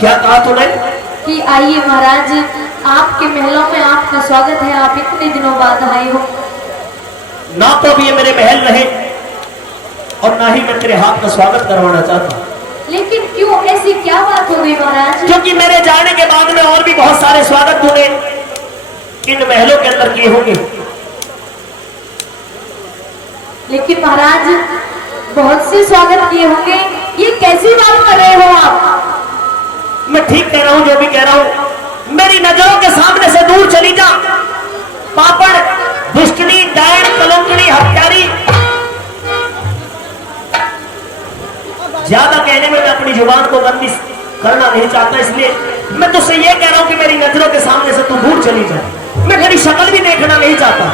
क्या कहा तूने? कि आइए महाराज, आपके महलों में आपका स्वागत है, आप इतने दिनों बाद आए हो। ना तो अब ये मेरे महल रहे और ना ही मैं तेरे हाथ का स्वागत करवाना चाहता हूँ। लेकिन क्यों, ऐसी क्या बात हो गई महाराज? क्योंकि मेरे जाने के बाद में और भी बहुत सारे स्वागत तूने इन महलों के अंदर किए होंगे। लेकिन महाराज, बहुत से स्वागत किए होंगे, ये कैसी बात कर रहे हो आप? मैं ठीक कह रहा हूं, जो भी कह रहा हूं। मेरी नजरों के सामने से दूर चली जा। पापड़, दुष्टनी, डायन, कलंकनी, हत्यारी। ज्यादा कहने में मैं अपनी जुबान को बंदी करना नहीं चाहता, इसलिए मैं तुझसे ये कह रहा हूं कि मेरी नजरों के सामने से तू दूर चली जा। मैं तेरी शक्ल भी देखना नहीं चाहता।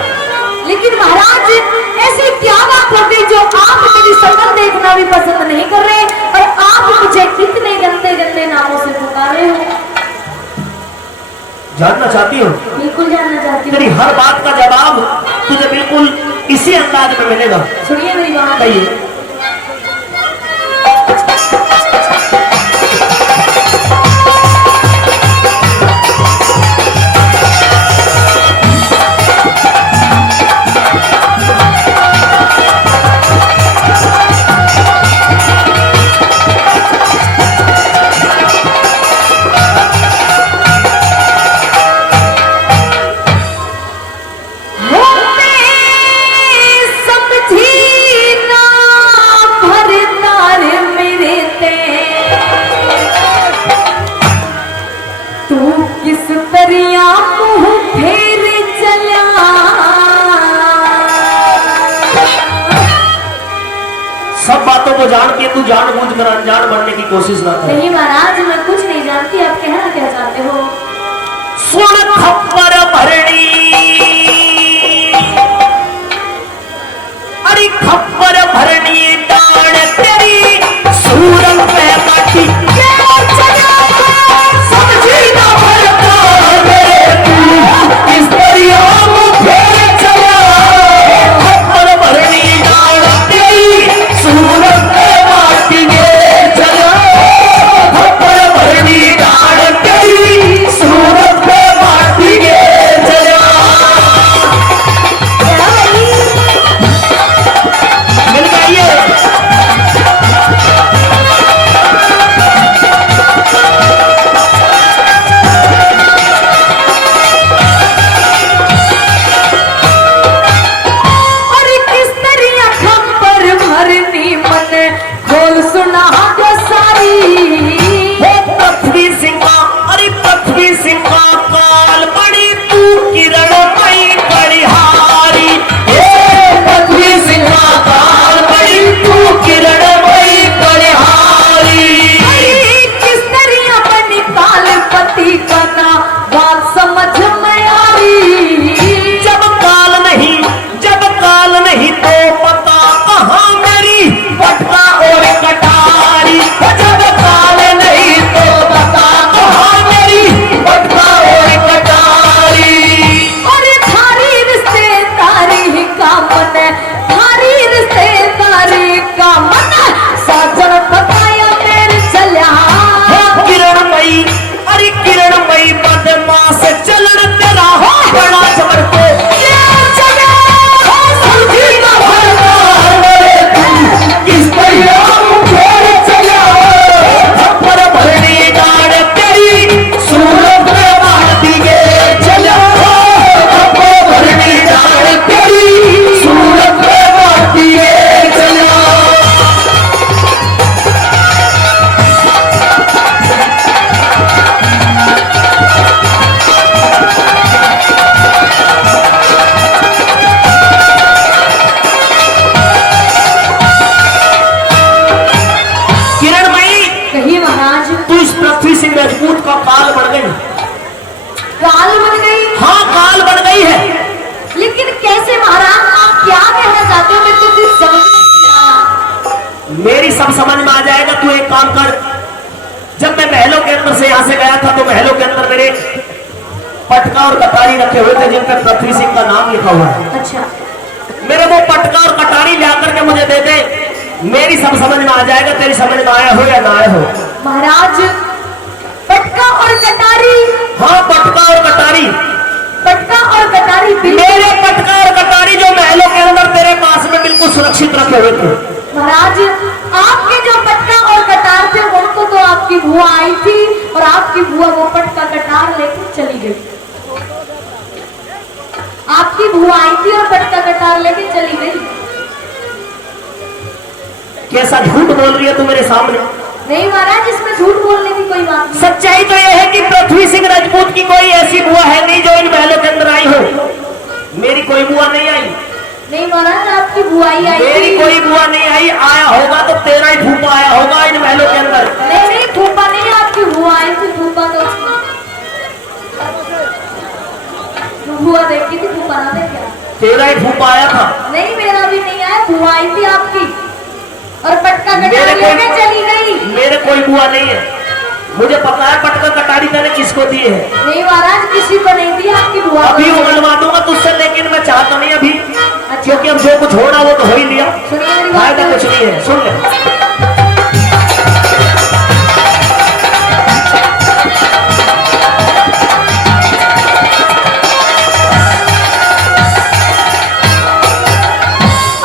लेकिन महाराज, ऐसी क्या बात हो गई जो आप मेरी शक्ल देखना भी पसंद नहीं कर रहे और आप मुझे कितने गंदे गंदे नामों से पुकारे हो? जानना चाहती हो? बिल्कुल जानना चाहती हूँ। तेरी हर बात का जवाब तुझे बिल्कुल इसी अंदाज में मिलेगा। सुनिए मेरी बात। कहिए। सब बातों को जान के तू जानबूझकर अनजान बनने की कोशिश ना कर। नहीं महाराज, मैं कुछ नहीं जानती, आप कहना क्या चाहते हो? सुन खबर भरणी, अरे खबर भरनी डाण तेरी सूरत पे माटी समझी ना भरता मेरे तू इस दरिया में फेर चला। खबर भरनी डाण तेरी सूरत पे माटी गे चला। खबर भरनी डाण तेरी सूरत पे माटी गे चला। मिल गई है। अरे किस तरह खबर भरनी मन खोल सुना जो सारी। वो पृथ्वी सिंह, अरे पृथ्वी सिंह काल बड़ी तू किरण मई बड़िहारी। पृथ्वी सिंह काल बड़ी तू किरण मई बड़िहारी। किस तरह बनी कालपति का ना बात समझ में आई। जब काल नहीं तो पता कहाँ मेरी पटका और कटारी। जब काल नहीं तो पता कहाँ मेरी पटका और कटारी। और थारी रिश्तेदारी का मन, थारी रिश्तेदारी का मन साजन बताया मेरे चला। किरणमयी, अरे किरणमयी बदमाश चलन तेरा हो बड़ा जबर को समझी ना भरता मेरे तू किस तरह फेर चला। खबर भरनी डाण तेरी सूरत पे माटी गे चला। खबर भरनी डाण तेरी सूरत पे माटी गे चला। किरणमयी, कही महाराज। तू इस पृथ्वी सिंह राजपूत का काल बढ़ गई। काल बन गई? हाँ, काल बढ़ गई है। लेकिन कैसे महाराज, आप क्या कहना चाहते हो? मेरे को कुछ समझ नहीं आ रहा। मेरी सब समझ में आ जाएगा। तू एक काम कर, जब मैं महलों के अंदर से यहाँ से गया था तो महलों के अंदर मेरे पटका और कटारी रखे हुए थे जिन पे पृथ्वी सिंह का नाम लिखा हुआ है। अच्छा, मेरे वो पटका और कटारी ला करके मुझे दे दे, मेरी सब समझ में आ जाएगा। तेरी समझ में आया हो या ना आया हो। महाराज पटका और कटारी। हाँ, पटका और कटारी। पटका और कटारी मेरे पटका और कटारी जो महलों के अंदर तेरे पास में बिल्कुल सुरक्षित रखे हुए थे। महाराज, आपके जो पटका और कटार थे उनको तो आपकी बुआ आई थी और आपकी बुआ वो पटका कटार लेकर चली गई। आपकी बुआ आई थी और पटका कटार लेकर चली गई। कैसा झूठ बोल रही है तू मेरे सामने? नहीं महाराज, इसमें झूठ बोलने की कोई बात नहीं। सच्चाई तो यह है कि पृथ्वी सिंह राजपूत की कोई ऐसी बुआ है नहीं जो इन महलों के अंदर आई हो। मेरी कोई बुआ नहीं आई। नहीं महाराज, आपकी बुआई आई मेरी थी। कोई बुआ नहीं आई। आया होगा तो तेरा ही फूफा आया होगा इन महलों के अंदर। नहीं नहीं, फूफा नहीं, आपकी बुआ आई थी। फूफा तो बुआ देखी थी, फूफा ना देखा। तेरा ही फूफा आया था। नहीं, मेरा भी नहीं आया, बुआ आई थी आपकी और पटका मेरे कटार कोई- लेके चली गई। मेरे कोई बुआ नहीं है। मुझे पता है पटका कटारी मैंने किसको दी है। नहीं महाराज, किसी को नहीं दी, आपकी बुआ को अभी दी। उगलवा दूंगा तुझसे, लेकिन मैं चाहता नहीं अभी, अच्छा। क्योंकि अब जो कुछ होना वो तो हो ही लिया। सुनिए मेरी बात। फायदा कुछ नहीं है, सुन ले।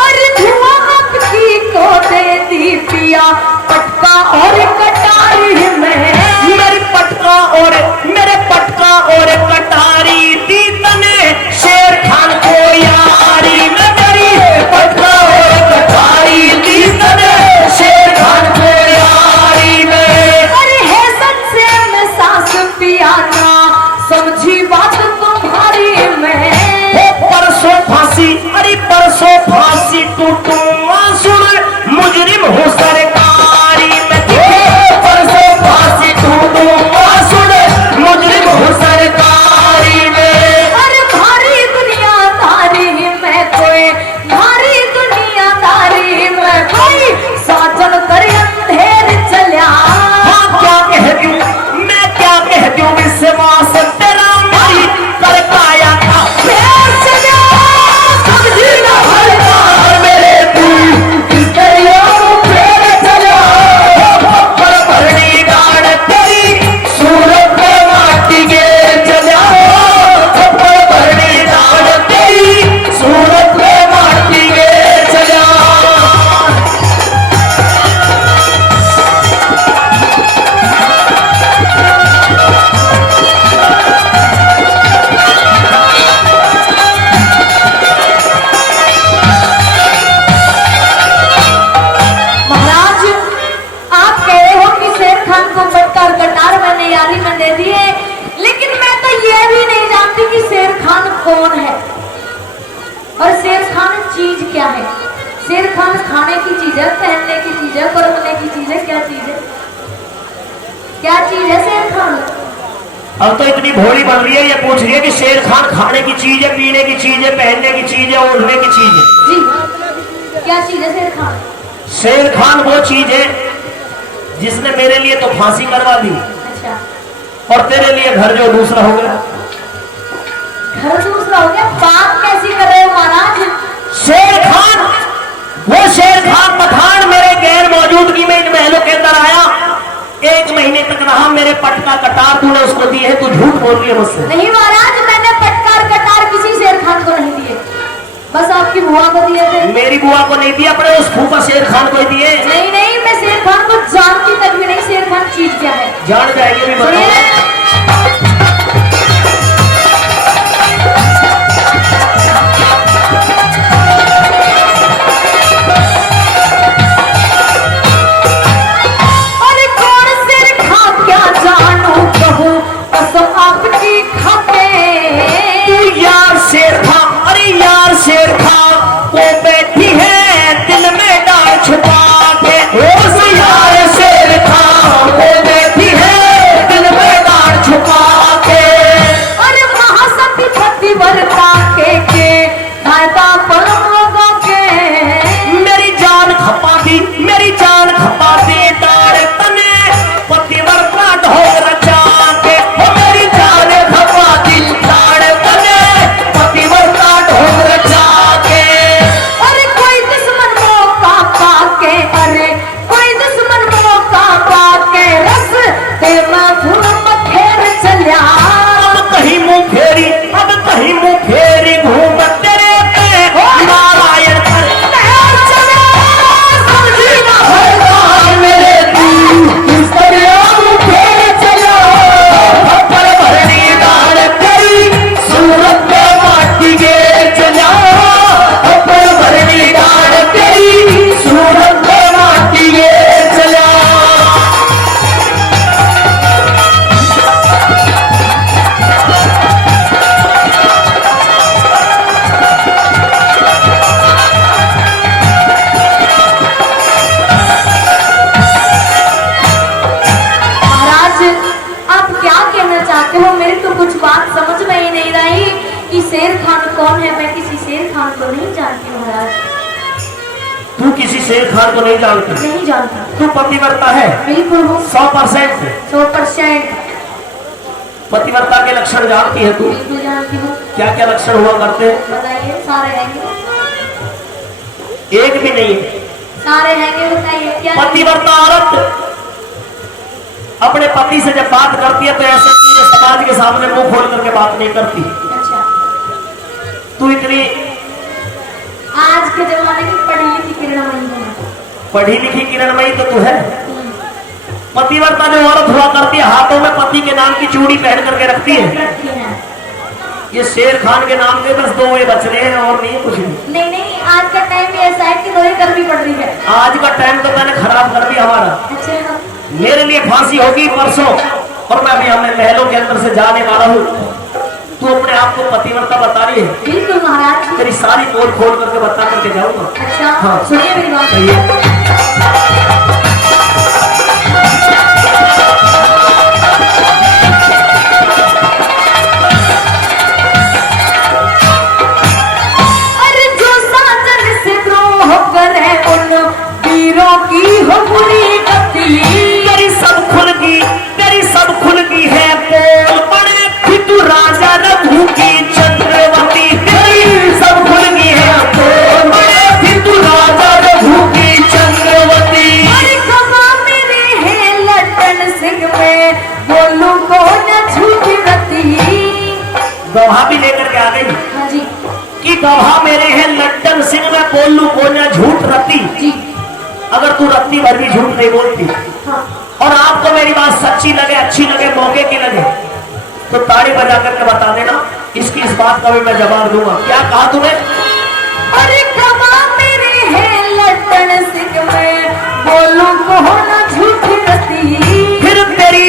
अरे धुआं आपकी को दे दी पिया, पटका और कटारी में। मेरे पटका और कटारी दी तने शेर खान को यारी में। मेरी पटका और कटारी दी तने शेर खान को यारी में। अरे है सच से मैं सास पिया ना समझी बात तुम्हारी में। परसों फांसी, अरे परसों फांसी टूटू सुन मुजरिम हूँ सरकारी में। परसों फांसी टूटू सुन मुजरिम हूँ सरकारी में। अरे भारी दुनियादारी में कोई, भारी दुनियादारी में कोई साजन कर अंधेर चला। हाँ, क्या कह दूं मैं, क्या कह दूं विश्वास तेरा माई कर पाया था। समझी ना हर बार मेरे तू भरनी गाड़ तेरी सूरत में माटी के चला। भरनी गाड़ तेरी सूरत में माटी के चला। महाराज, आप कह रहे हो कि शेर खान को पटका और कटार मैंने यारी में दे दिए, लेकिन मैं तो ये भी नहीं जानती कि शेर खान कौन है और शेर खान चीज क्या है। शेर खान खाने की चीज है, पहनने की चीज है, परखने की चीज है, क्या चीज है? क्या चीज है शेर खान? अब तो इतनी भोली बन रही है, ये पूछ रही है कि शेर खान खाने की चीज है, पीने की चीज है, पहनने की चीज है, ओढ़ने की चीज है। जी, क्या चीज है शेर खान? शेर खान वो चीज है जिसने मेरे लिए तो फांसी करवा दी अच्छा, और तेरे लिए घर जो दूसरा हो गया। घर दूसरा हो गया? बात कैसी कर रहे हो महाराज? शेर खान, वो शेर खान पठान मेरे गैर मौजूदगी में इन महलों के अंदर आया, 1 महीने तक रहा। मेरे पटका कटार तूने उसको दी है, तू झूठ बोल रही है मुझसे। नहीं महाराज, मैंने पटकार कटार किसी शेर खान को नहीं दिए, बस आपकी बुआ को दिए थे। मेरी बुआ को नहीं दिया, अपने उस फूफा शेर खान को ही दिए। नहीं नहीं, मैं शेर खान को जानती तक भी नहीं। शेर खान चीज क्या है? जान जाएगी भी बताओ। सुनिए, अरे कौन शेर खा क्या जानू कहूँ बस आपकी खाते। यार शेर खा, अरे यार शेर खा वो बैठी है दिल में डाल छुपा के। उस यार शेर खा वो बैठी है दिल में डाल तू किसी शेर खान को नहीं जानती, नहीं जानता। तू पतिव्रता है बिल्कुल हूँ। 100%। 100% पतिव्रता के लक्षण जानती है तू? बिल्कुल जानती हूँ। क्या क्या लक्षण हुआ करते हैं? बताइए। सारे हैंगे? एक भी नहीं है। सारे हैंगे, बताइए क्या? पतिव्रता औरत अपने पति से जब बात करती है तो ऐसे पूरे समाज के सामने मुंह खोल करके बात नहीं करती। अच्छा। तू इतनी आज के जमाने की पढ़ी लिखी किरणमयी है। पढ़ी लिखी किरणमयी तो तू है। पतिव्रता जो औरत हुआ करती है हाथों में पति के नाम की चूड़ी पहन करके रखती है। ये शेर खान के नाम के बस 2 ये बच रहे हैं और नहीं कुछ नहीं। नहीं नहीं, आज का टाइम भी ऐसा है कि 2 ही करनी पड़ रही है। आज का टाइम तो मैंने खराब कर दिया हमारा। अच्छा। मेरे लिए फांसी होगी परसों और मैं अभी हमें महलों के अंदर से जाने वाला हूँ। तू अपने आप को पतिव्रता बता रही है? बिल्कुल महाराज। तेरी सारी पोल खोल करके बता करके जाऊंगा। अच्छा। हाँ। सुनिए मेरी बात। अरे जो साजन से द्रोह करे उन वीरों की हो बुरी गति। तेरी सब खुल की है पोल पड़े फिर तू राजा रघु की चंद्रवती। तेरी सब खुल की है पोल पड़े फिर तू राजा रघु की चंद्रवती। अरे खबा मेरे है लट्टन सिंह में बोलू को न झूठी रती। गवाह भी लेकर के आ गई। हाँ जी। कि गवाह मेरे हैं लट्टन सिंह में बोलू को न झूठ रती। जी। अगर तू रत्ती भर भी झूठ नहीं बोलती हाँ। और आपको मेरी बात सच्ची लगे अच्छी लगे मौके की लगे तो ताड़ी बजा करके बता देना। इसकी इस बात का भी मैं जवाब दूंगा। क्या कहा तूने? अरे खबा मेरे है लट्टन सिंह में बोलू को न झूठी रती। फिर तेरी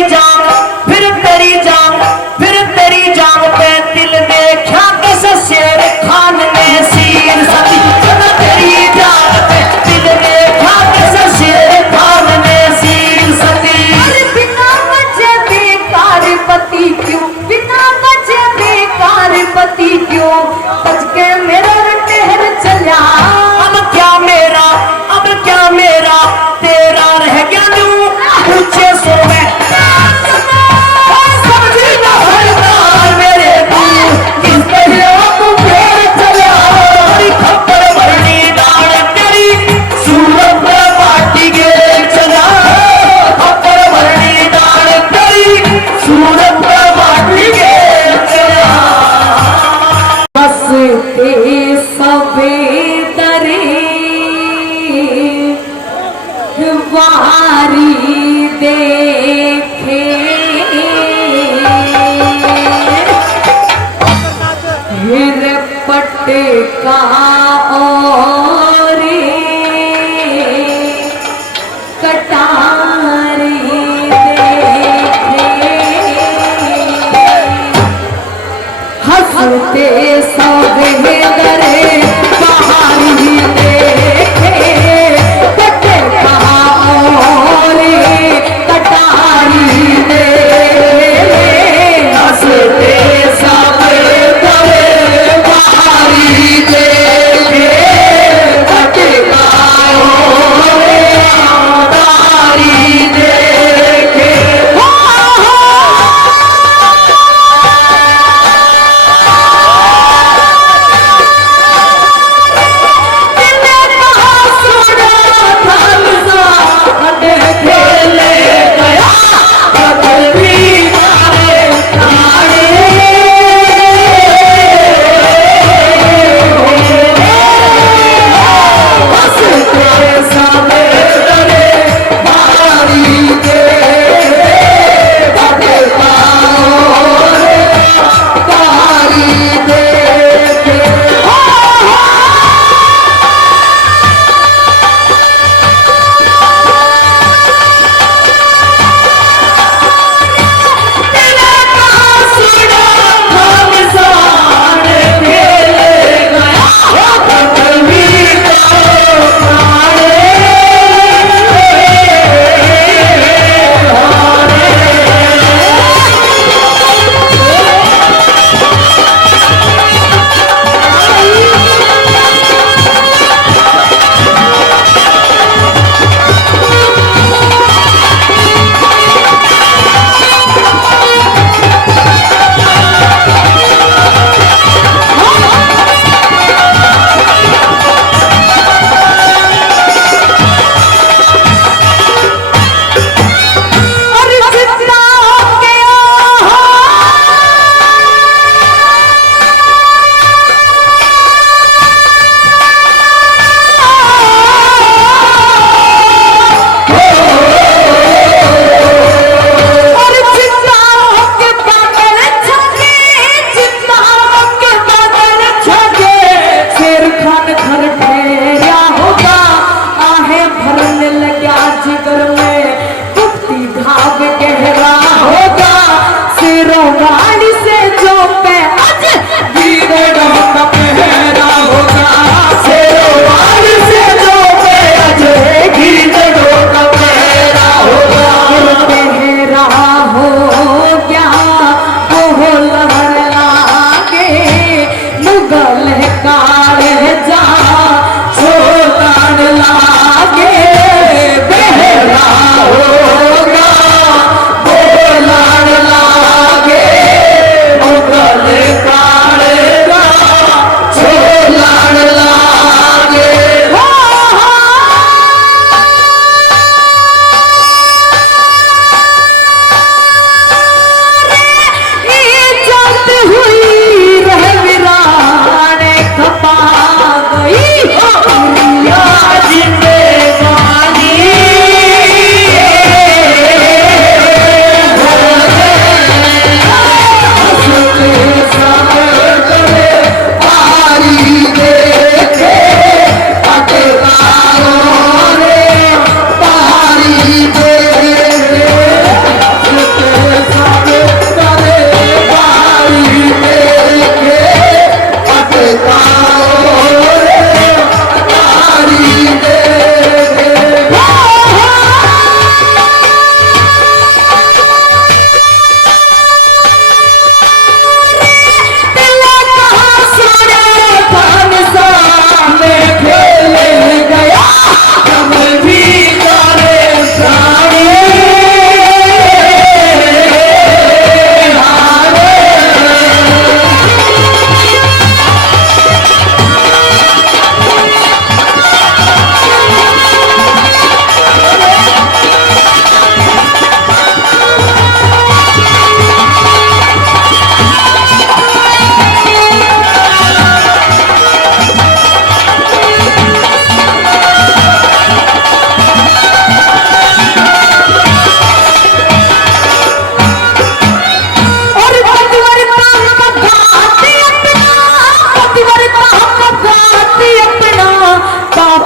जान पे दिल देखा किस शेर खान ने सीर सती। तेरी जान पे दिल देखा किस शेर खान ने सीर सती। अरे बिना वजह बेकार पति क्यों, बिना वजह बेकार पति क्यों बच के मेरा टहर चला। अब क्या मेरा तेरा रह गया नू ऊंचे सो में। समझी ना हरदार मेरे तू किस तरह तू फेर चला। तेरी खप्पर भरनी दाड़ तेरी सूरत में माटी गे चला। खप्पर भरनी दाड़ तेरी सूरत में माटी गे चला। हंसते सबे दरे वारी देखे। हिर पटका और कटारी देखे। हंसते सब दरे बाहरी देखे। पटका और कटारी देखे। हंसते सब दरे बाहरी देखे।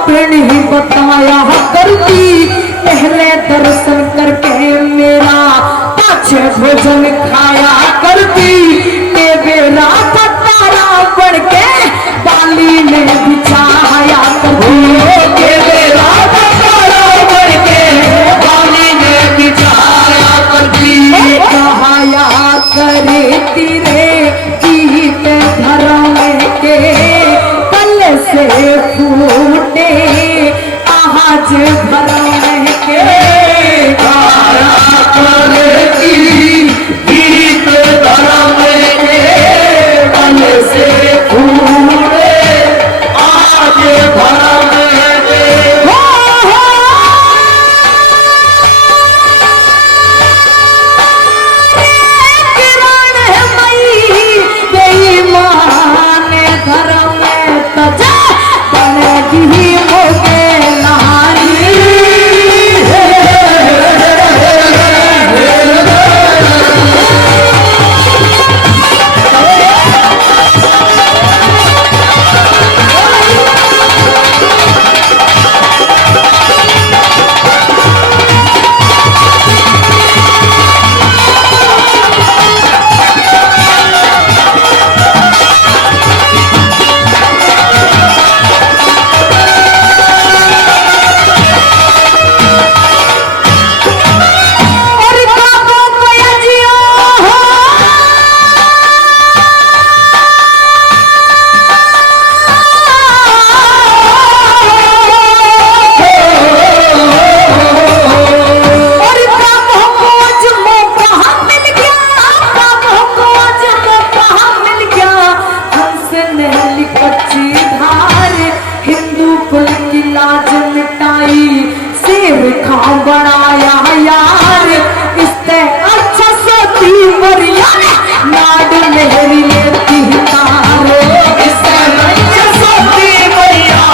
आपने नहीं बताया करती, पहले दर्शन करके मेरा पाछे भोजन खाया करती। मेरा तारा बन के बाली में बिछाया करती, मेरा तारा बन के बाली में बिछाया करती। कहाया करती रे गीत धर्म के कल से फूटे आज धर्म के। गाया करती गीत धर्म के कल से फूटे आज धर्म के। बेईमान धर्म तजा बनेगी मोगे नारी। और काबू को यजियो और काबू को आज मौका मिल गया, काबू को आज मौका मिल गया। हमसे नहली कच्ची धार हिंदू कुल की लाज मिटाई, सेव खा बनाया यार। इससे अच्छा सोती मरिया नाड मेरी लेती तार। इससे अच्छा सोती मैया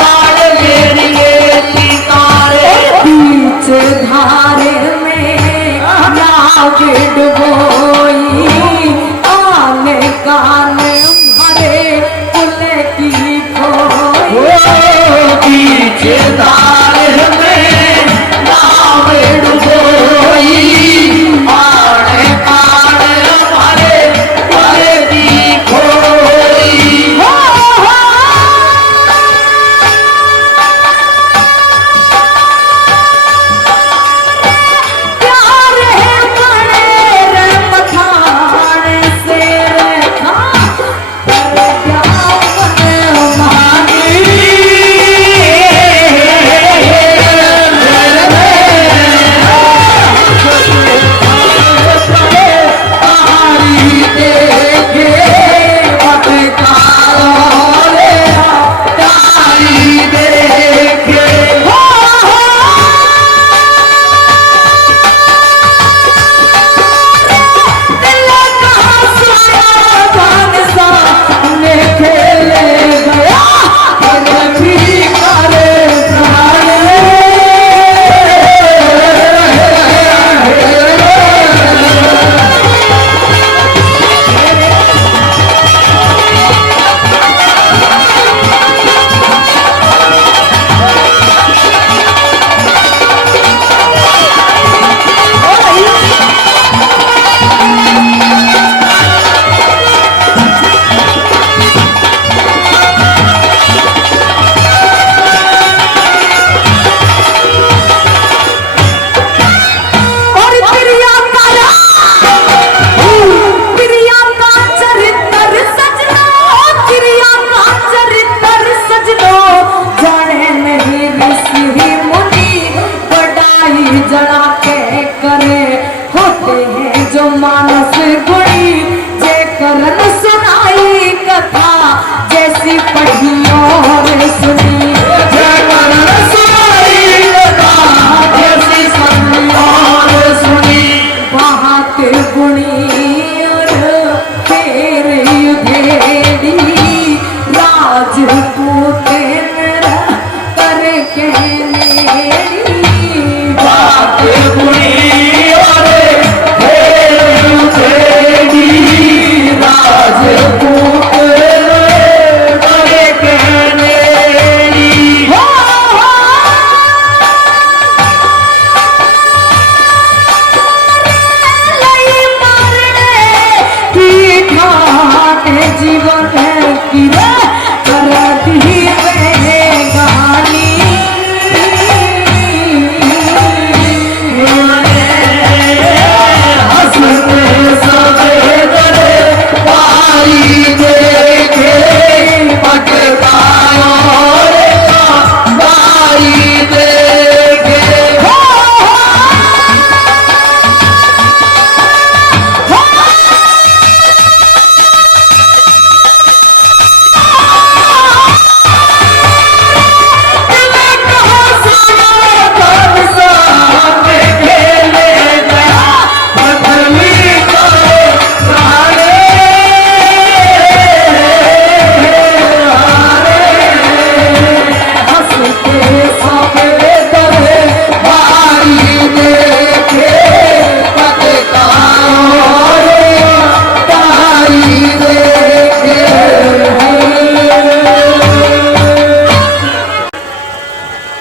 नाड मेरी लेती तार। बीच धारे में नाव डुबोई, आने काने भरे कुल की खोई। पीछे दार में नाव डुबोई, आड़े काड़े हमारे हमारे दी खोई। प्यार है बड़े रे पठान से रेखा, पर क्या मन मानी।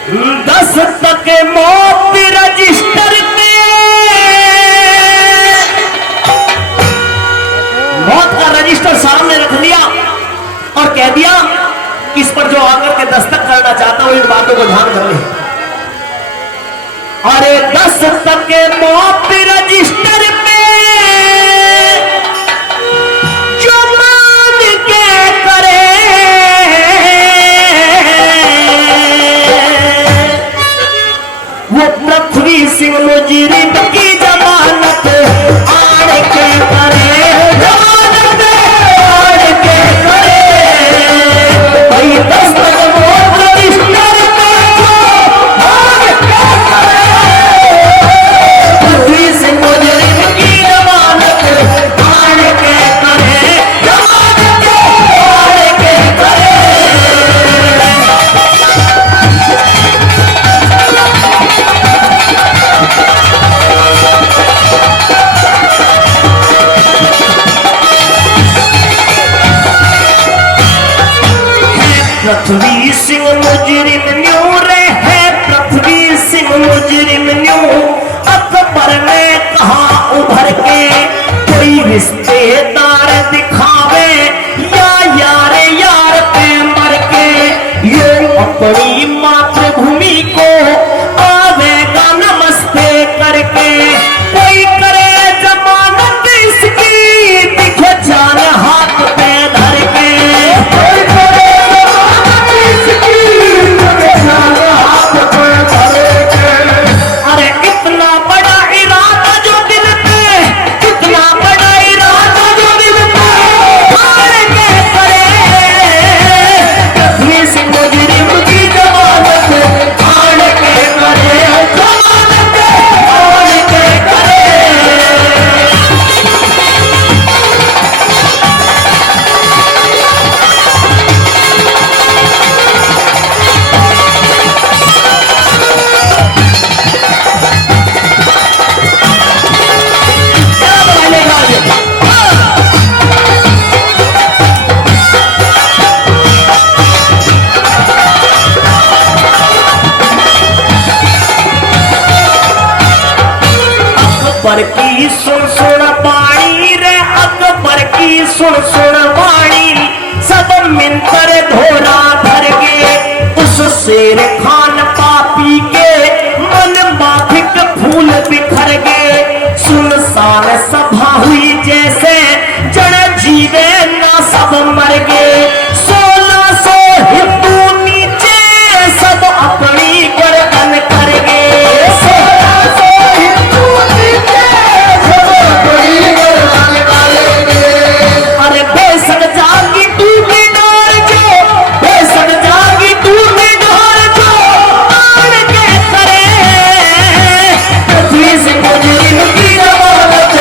10 तक मौत रजिस्टर पे मौत का रजिस्टर सामने रख लिया और कह दिया कि इस पर जो आकर के दस्तक करना चाहता हूं इन बातों को ध्यान कर ले। अरे 10 तक मौत रजिस्टर पे जो मान के करे वो पृथ्वी सिंह मुजरिम की जमानत आड़ के करे, जमानत आड़ के करे। भाई 10 तक मौत रजिस्टर पे आड़ के करे, पृथ्वी सिंह मुजरिम की जमानत आड़ के करे, जमानत आड़ के करे। पृथ्वी सिंह मुजरिम न्यू रे है, पृथ्वी सिंह मुजरिम न्यू। अकबर ने कहा उभर के कोई रिश्तेदार दिखावे या यारे यार पे मर के ये अपनी मातृभूमि को आवेगा नमस्ते करके। कोई करे जमानत इसकी दिखे जान हाथ पे धर के, कोई करे जमानत इसकी दिखे जान हाथ पे धर के। अरे कितना बड़ा इरादा जो दिल पे, कितना बड़ा इरादा जो दिल पे हार के करे, पृथ्वी सिंह मुजरिम की जमानत हार के करे, जमानत हार के करे। क्या बनेगा आज? अकबर की सुन सुन वाणी रे, अकबर की सुन सुन वाणी। सब मिलकर धोरा धर के उस शेर खान पापी के मन माफिक फूल बिखर गए। सुनसान सभा हुई जैसे जड़ जीवे ना सब मर गए। 1600 हिंदू नीचे सब अपनी गर्दन कर गए, 1600 हिंदू नीचे सब अपनी गर्दन कर गए। अरे बेसक जागी तू भी डाल जो, बेसक जागी तू भी डाल जो आड़ के करे, पृथ्वी सिंह मुजरिम की जमानत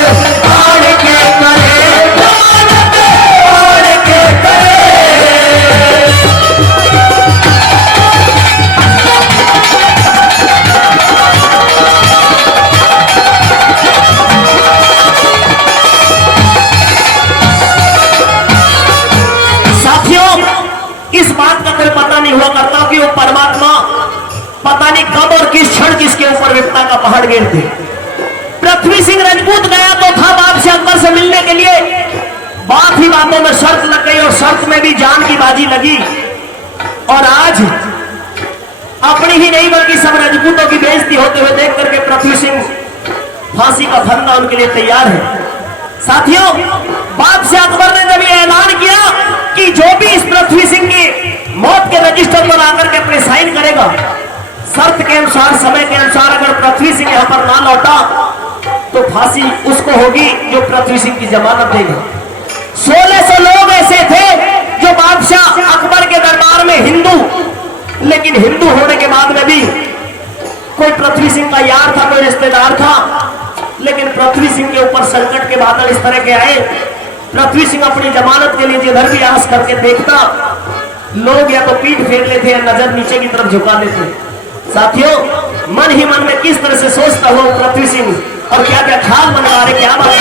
आड़ के करे, जमानत आड़ के करे। साथियों, इस बात का कोई पता नहीं हुआ करता कि वो परमात्मा पता नहीं कब और किस क्षण किसके ऊपर विपदा का पहाड़ गिरते। पृथ्वी सिंह राजपूत गया तो था बादशाह अकबर से मिलने के लिए। बात ही बातों में शर्त लग गई और शर्त में भी जान की बाजी लगी। और आज अपनी ही नहीं बल्कि सब राजपूतों की बेइज्जती होते हुए देख करके पृथ्वी सिंह फांसी का फंदा उनके लिए तैयार है। साथियों, बादशाह अकबर ने जब ये ऐलान किया कि जो भी इस पृथ्वी सिंह की मौत के रजिस्टर पर आकर के अपने साइन करेगा, शर्त के अनुसार समय के अनुसार अगर पृथ्वी सिंह यहां पर ना लौटा तो फांसी उसको होगी जो पृथ्वी सिंह की जमानत देगा। 1600 लोग ऐसे थे जो बादशाह अकबर के दरबार में हिंदू, लेकिन हिंदू होने के बाद में भी कोई पृथ्वी सिंह का यार था, कोई रिश्तेदार था। लेकिन पृथ्वी सिंह के ऊपर संकट के बादल इस तरह के आए, पृथ्वी सिंह अपनी जमानत के लिए जिधर भी आस करके देखता, लोग या तो पीठ फेर लेते या नजर नीचे की तरफ झुका देते। साथियों, मन ही मन में किस तरह से सोचता हुआ पृथ्वी सिंह और क्या क्या ख्याल बनवा रहे, क्या बात है।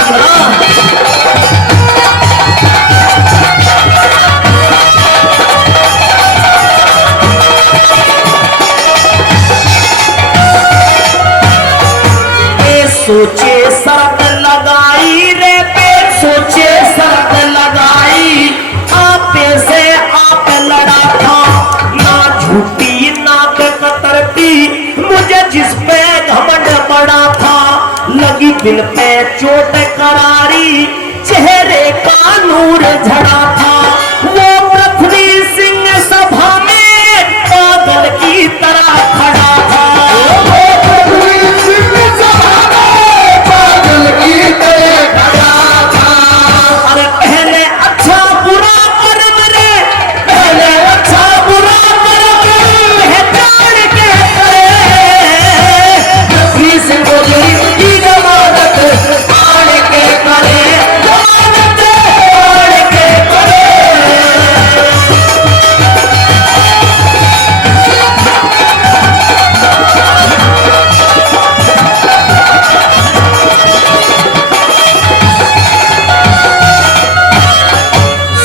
सोचे शरत लगाई रे पे सोचे शरत लगाई आपे से आप लड़ा था ना झूठी ना कतरती मुझे जिस पे घमंड बड़ा था लगी दिल पे चोट करारी चेहरे का नूर झड़ा था वो पृथ्वी सिंह सभा में पागल की तरह खड़ा था अरे पहले अच्छा बुरा कर्म रे पहले अच्छा बुरा कर्म पहचान के करे पृथ्वी सिंह की जमानत आड़ के करे जमानत आड़ के करे।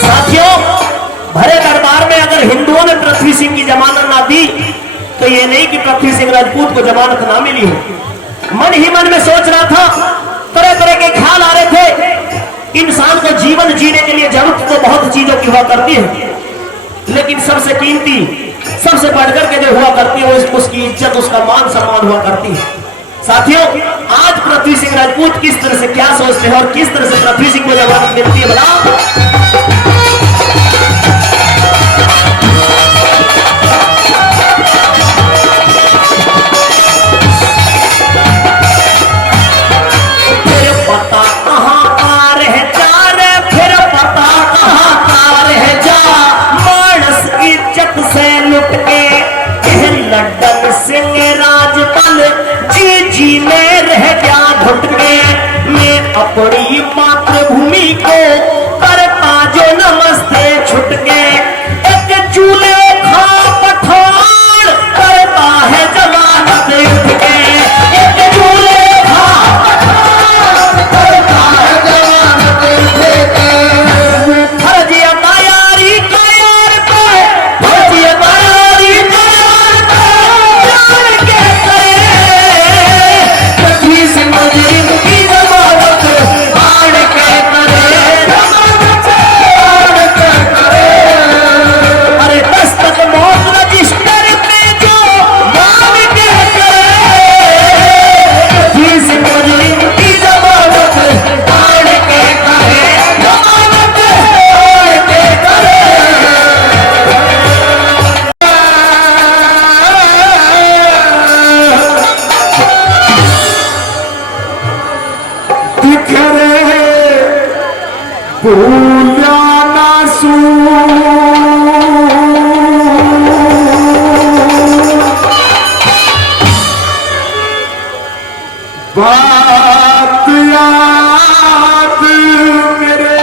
साथियों भरे दरबार में अगर हिंदुओं ने पृथ्वी सिंह की जमानत ना दी तो ये नहीं कि पृथ्वी सिंह राजपूत को जमानत ना मिली हो। मन ही मन में सोच रहा था, तरह तरह के ख्याल आ रहे थे। इंसान को जीवन जीने के लिए जरूरत तो बहुत चीजों की हुआ करती है, लेकिन सबसे कीमती सबसे बढ़कर के जो हुआ करती है उसकी इज्जत उसका मान सम्मान हुआ करती है। साथियों आज पृथ्वी सिंह राजपूत किस तरह से क्या सोचते हैं और किस तरह से पृथ्वी सिंह को जमानत मिलती है बता। लड्डन सिंह राजपाल जी जी में रह गया घुट के मैं अपनी मातृभूमि को करता जो नमस्ते छुट के एक चूल्हे खा पठान करता है जमानत उठ के एक चूल्हे खा पठान करता है जमानत उठ के फर्जिया तैयारी कर फर्जिया तैयारी बात याद मेरे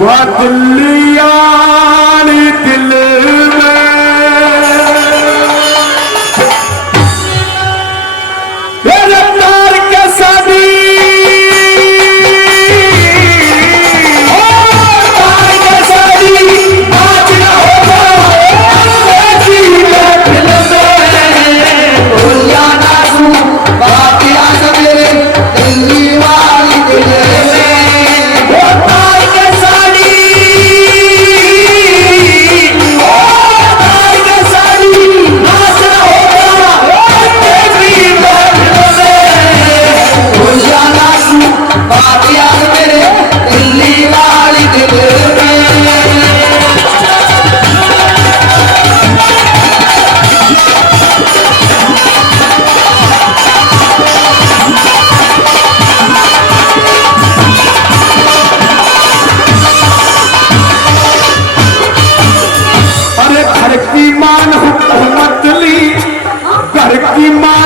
वदलिया दिल में रफ्तार के सादी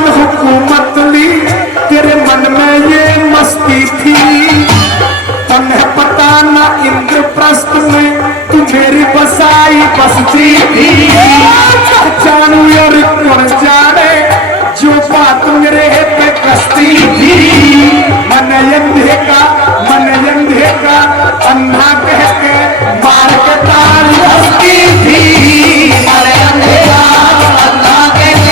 हुकूमत ली तेरे मन में ये मस्ती थी तन्हे पता ना इंद्रप्रस्थ में तू मेरी बसाई बसती थी जानू यार कौन जाने जो बात मेरे पे कसती थी मन अंधे का अन्ना कह के मार के ताल हंसती थी मन अंधे का अन्ना कह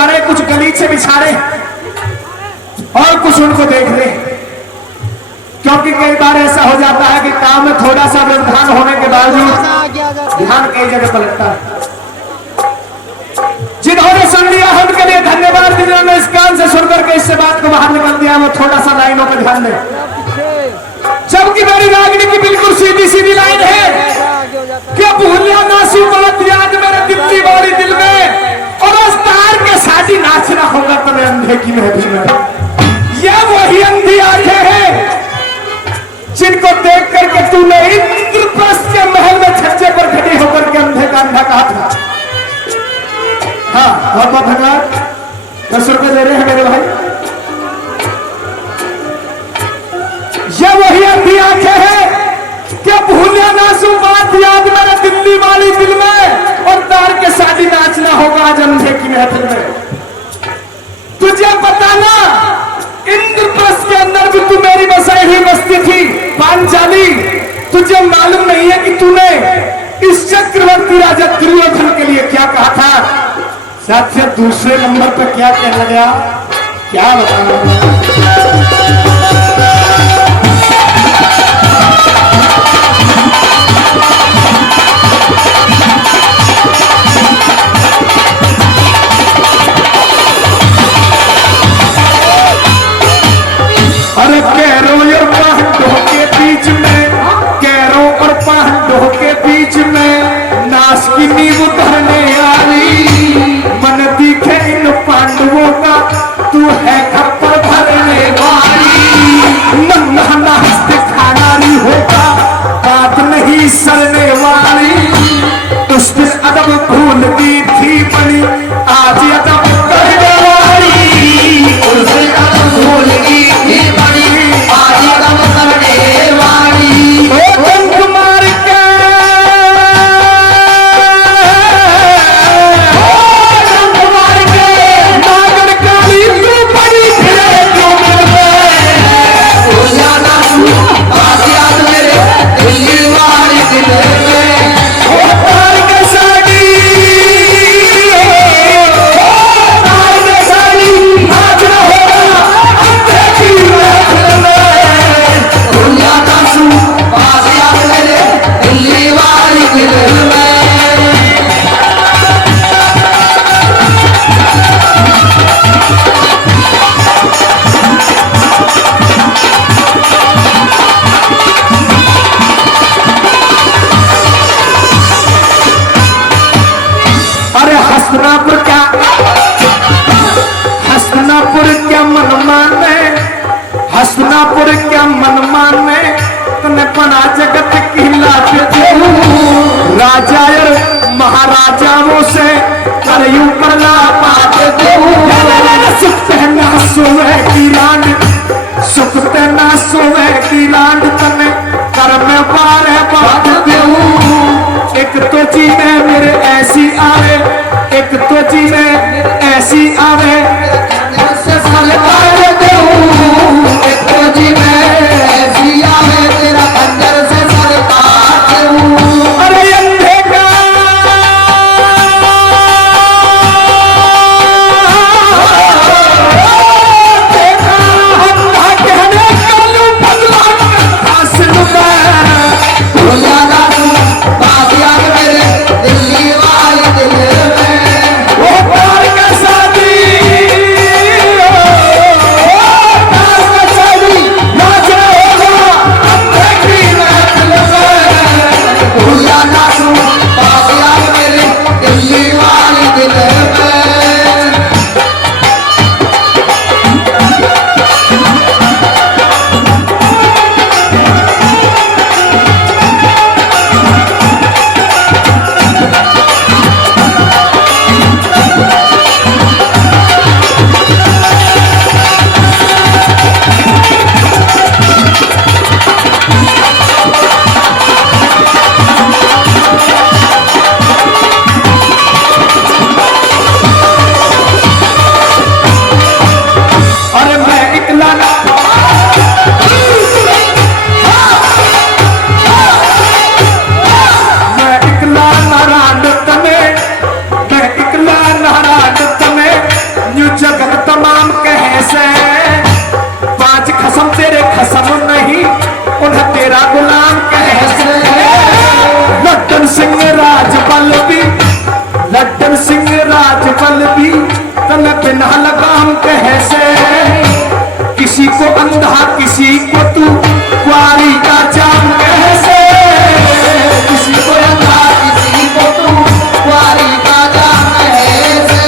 उतारे, कुछ गलीचे बिछारे और कुछ उनको देख ले, क्योंकि कई बार ऐसा हो जाता है कि काम में थोड़ा सा व्यवधान होने के बावजूद ध्यान कई जगह पलटता है। जिन्होंने सुन लिया उनके लिए धन्यवाद, जिन्होंने इस कान से सुनकर के इससे बात को बाहर निकल दिया वो थोड़ा सा लाइनों पर ध्यान दे। जबकि मेरी रागिनी की बिल्कुल सीधी सीधी लाइन है कि भूलिया नासी बात याद मेरे दिल्ली वाली दिल में, और उस तार के साथी नाचना होगा तुम्हें अंधे की महफिल में। यह वही अंधी आंखें हैं जिनको देख करके तूने इंद्रप्रस्थ के महल में छज्जे पर खड़ी होकर के अंधे का अंधा कहा था। हाँ बहुत बहुत धन्यवाद, 10 रुपए दे रहे हैं मेरे भाई। यह वही अंधी आंखें हैं क्या भूलिया नासू बात याद मेरे दिल्ली वाली दिल में, और तार के शादी नाचना होगा आज अंधे की महफिल में। तुझे पता ना इंद्रप्रस्थ के अंदर भी तू मेरी बसाई हुई बस्ती थी पांचाली, तुझे मालूम नहीं है कि तूने इस चक्रवर्ती राजा दुर्योधन के लिए क्या कहा था। साथ से दूसरे नंबर पर क्या कहना गया, क्या बताना। अरे कैरों और पांडवों के बीच में, कैरों और पांडवों के बीच में नाश की नींव धरने वाली, मन दिखे इन पांडवों का तू है खप्पर भरने वाली। नन्हा नाच दिखाना नहीं होगा, बात नहीं सरने वाली। उस दिन अदब भूल दी थी बनी, आज अदब करने वाली। उस दिन अदब भूल दी थी बनी, आज अदब करने वाली। कुमार के नागर काली तू बड़ी फिरे क्यों बात याद मेरे दिल्ली वाली दिल में। तार के साड़ी आज न होगा अंधे की महफिल में। दुनिया का सू बात याद मेरे दिल्ली वाली दिल में। अरे हसनापुर क्या मन माने, हसनापुर क्या मन माने, तने पना जगत की लाज दे। राजा और महाराजाओं से करयू करना बात दे। सुखते ना सोवे की लांड, सुखते ना सोवे की लांड, तने कर में बारे बात देऊं। एक तो जी में मेरे ऐसी आवे, एक तो जी में ऐसी आवे, से सलवार देऊं। एक तो जी में ऐसी आवे, तेरा खंजर से सलवार देऊं। अरे अंधे का ना लगाम कैसे, किसी को अंधा किसी को तू कुआरी का जाम कैसे, किसी को अंधा किसी को तू कुआरी का जाम कैसे।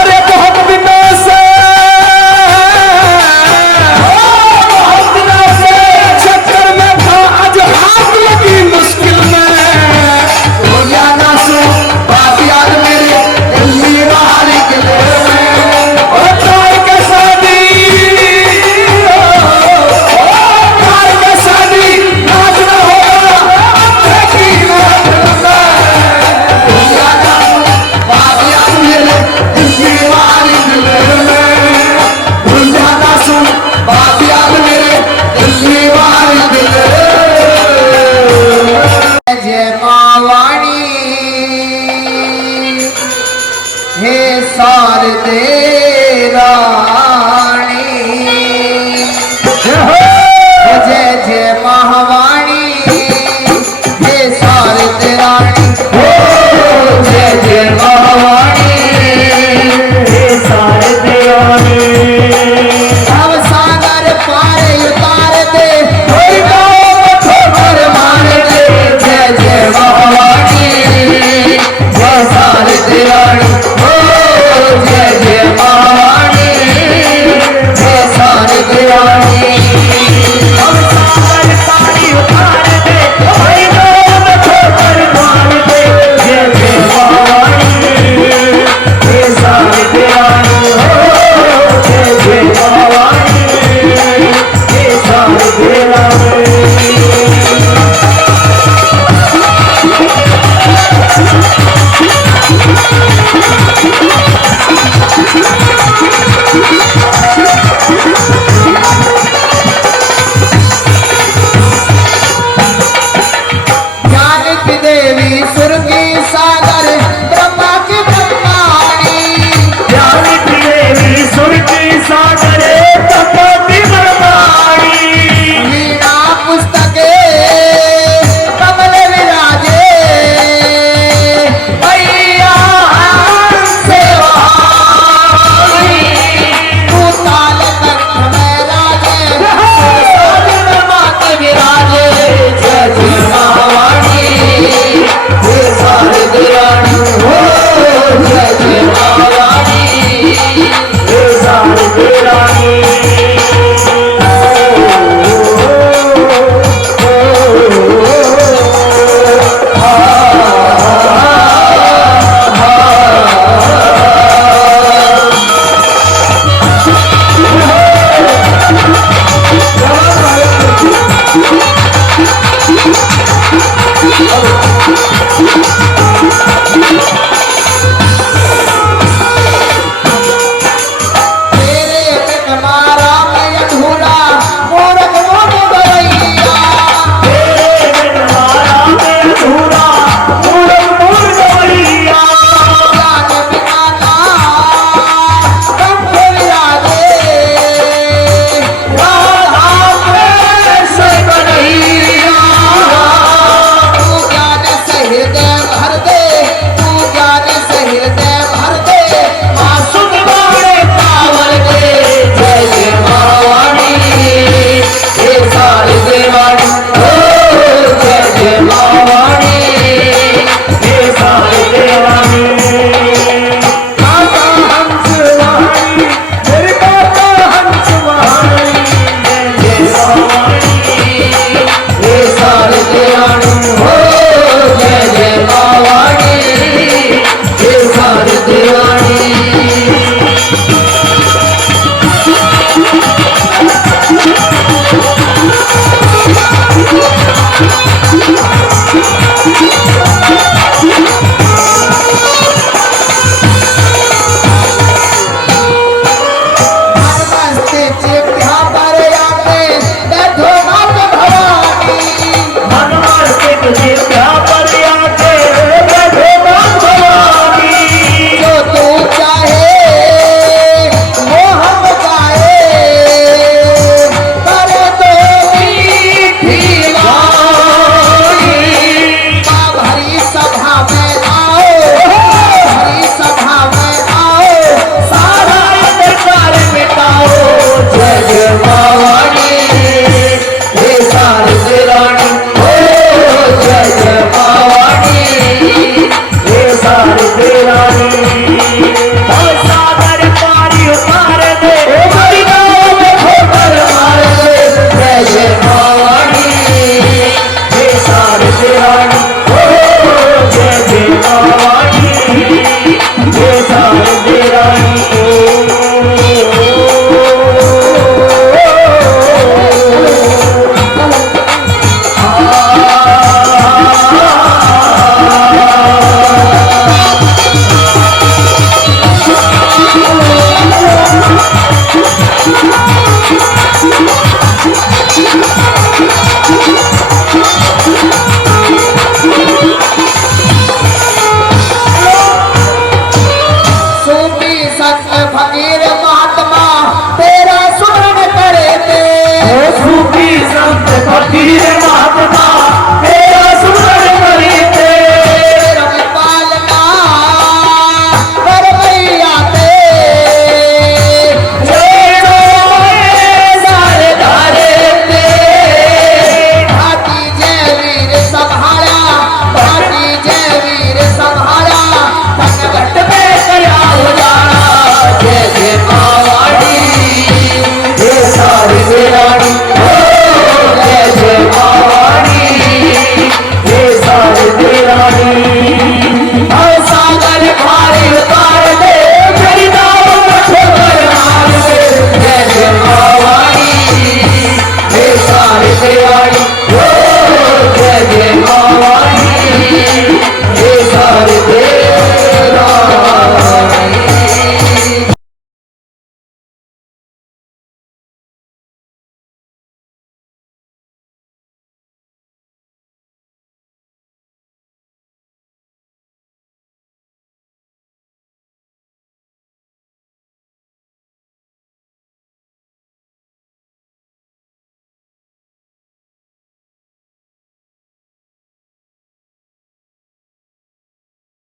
अरे बहुत दिनों से चक्कर में था, आज हाथ लगी मुश्किल में, रोया ना सो बात याद मेरे दिल्ली वाली के लिए, और तार के शादी तार के शादी नाच ना होगा, अंधे की रात